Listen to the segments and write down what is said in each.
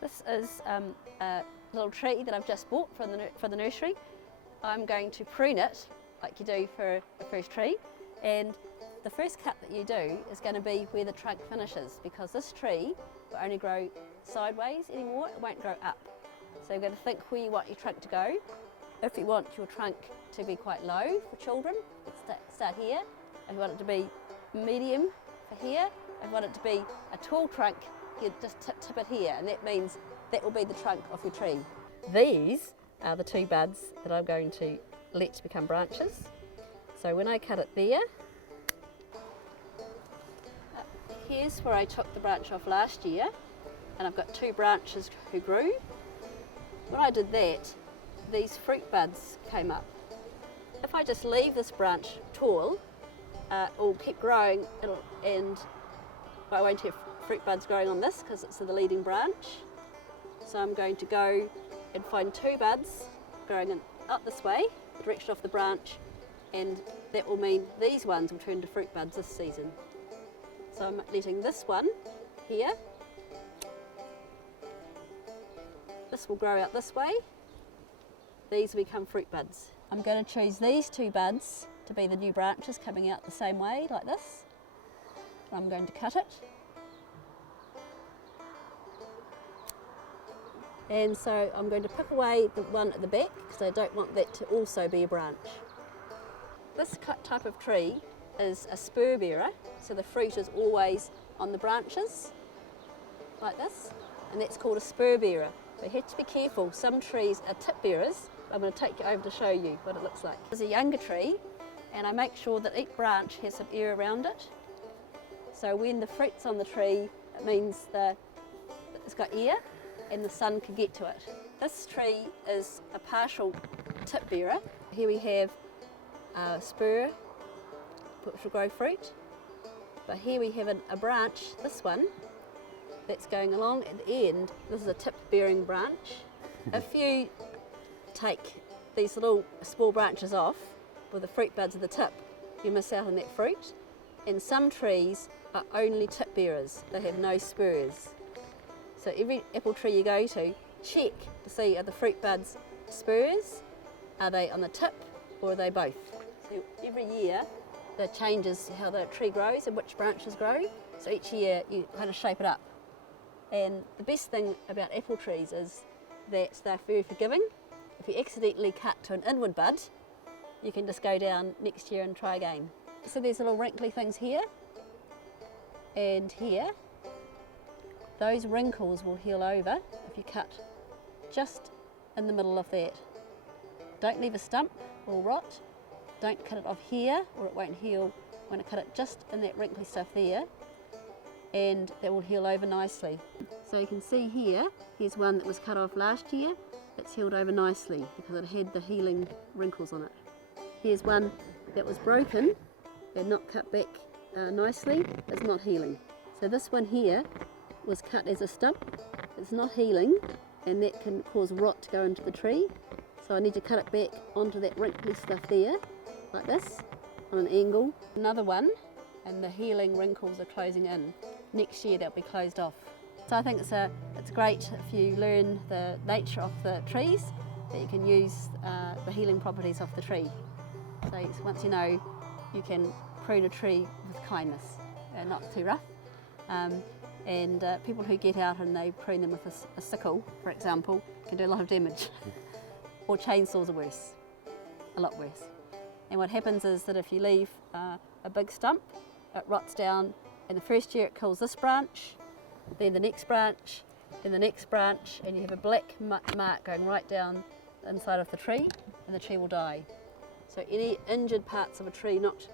This is a little tree that I've just bought for the nursery. I'm going to prune it like you do for a first tree, and the first cut that you do is going to be where the trunk finishes, because this tree will only grow sideways anymore, it won't grow up. So you're going to think where you want your trunk to go. If you want your trunk to be quite low for children, start here. If you want it to be medium for here, if you want it to be a tall trunk, you just tip it here, and that means that will be the trunk of your tree. These are the two buds that I'm going to let become branches. So when I cut it there, here's where I took the branch off last year, and I've got two branches who grew. When I did that, these fruit buds came up. If I just leave this branch tall, it will keep growing, and I won't have fruit buds growing on this because it's the leading branch. So I'm going to go and find two buds growing up this way, the direction of the branch, and that will mean these ones will turn to fruit buds this season. So I'm letting this one here, this will grow out this way, these will become fruit buds. I'm going to choose these two buds to be the new branches coming out the same way, like this. I'm going to cut it. And so I'm going to pick away the one at the back because I don't want that to also be a branch. This type of tree is a spur bearer, so the fruit is always on the branches, like this, and that's called a spur bearer. But you have to be careful, some trees are tip bearers. I'm going to take you over to show you what it looks like. This is a younger tree, and I make sure that each branch has some air around it. So when the fruit's on the tree, it means that it's got air and the sun can get to it. This tree is a partial tip bearer. Here we have a spur, which will grow fruit. But here we have a branch, this one, that's going along at the end. This is a tip bearing branch. If you take these little small branches off with the fruit buds at the tip, you miss out on that fruit. And some trees are only tip bearers, they have no spurs. So every apple tree you go to, check to see are the fruit buds spurs, are they on the tip, or are they both? So every year that changes how the tree grows and which branches grow, so each year you kind of shape it up. And the best thing about apple trees is that they're very forgiving. If you accidentally cut to an inward bud, you can just go down next year and try again. So there's little wrinkly things here and here. Those wrinkles will heal over if you cut just in the middle of that. Don't leave a stump or rot. Don't cut it off here or it won't heal. When I cut it just in that wrinkly stuff there, and that will heal over nicely. So you can see here, here's one that was cut off last year. It's healed over nicely because it had the healing wrinkles on it. Here's one that was broken and not cut back nicely. It's not healing. So this one here was cut as a stump. It's not healing, and that can cause rot to go into the tree. So I need to cut it back onto that wrinkly stuff there, like this, on an angle. Another one, and the healing wrinkles are closing in. Next year they'll be closed off. So I think it's great if you learn the nature of the trees, that you can use the healing properties of the tree. So once you know, you can prune a tree with kindness, not too rough. And people who get out and they prune them with a sickle, for example, can do a lot of damage. Or chainsaws are worse, a lot worse. And what happens is that if you leave a big stump, it rots down, and the first year it kills this branch, then the next branch, then the next branch, and you have a black mark going right down the inside of the tree, and the tree will die. So any injured parts of a tree not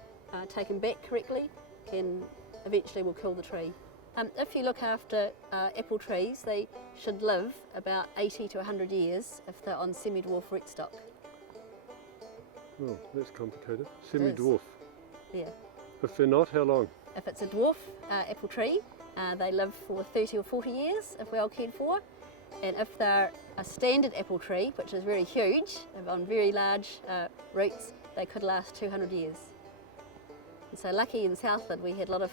taken back correctly can eventually will kill the tree. If you look after apple trees, they should live about 80 to 100 years if they're on semi-dwarf rootstock. Oh, that's complicated. Semi-dwarf. Yeah. If they're not, how long? If it's a dwarf apple tree, they live for 30 or 40 years if well cared for. And if they're a standard apple tree, which is very huge, on very large roots, they could last 200 years. And so lucky in Southland we had a lot of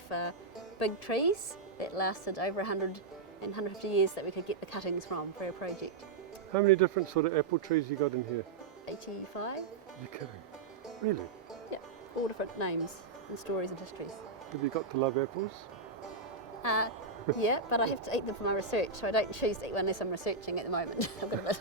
big trees that lasted over 100 and 150 years that we could get the cuttings from for our project. How many different sort of apple trees you got in here? 85? You're kidding. Really? Yeah, all different names and stories and histories. Have you got to love apples? Yeah, but I have to eat them for my research, so I don't choose to eat one unless I'm researching at the moment. I've got a bit.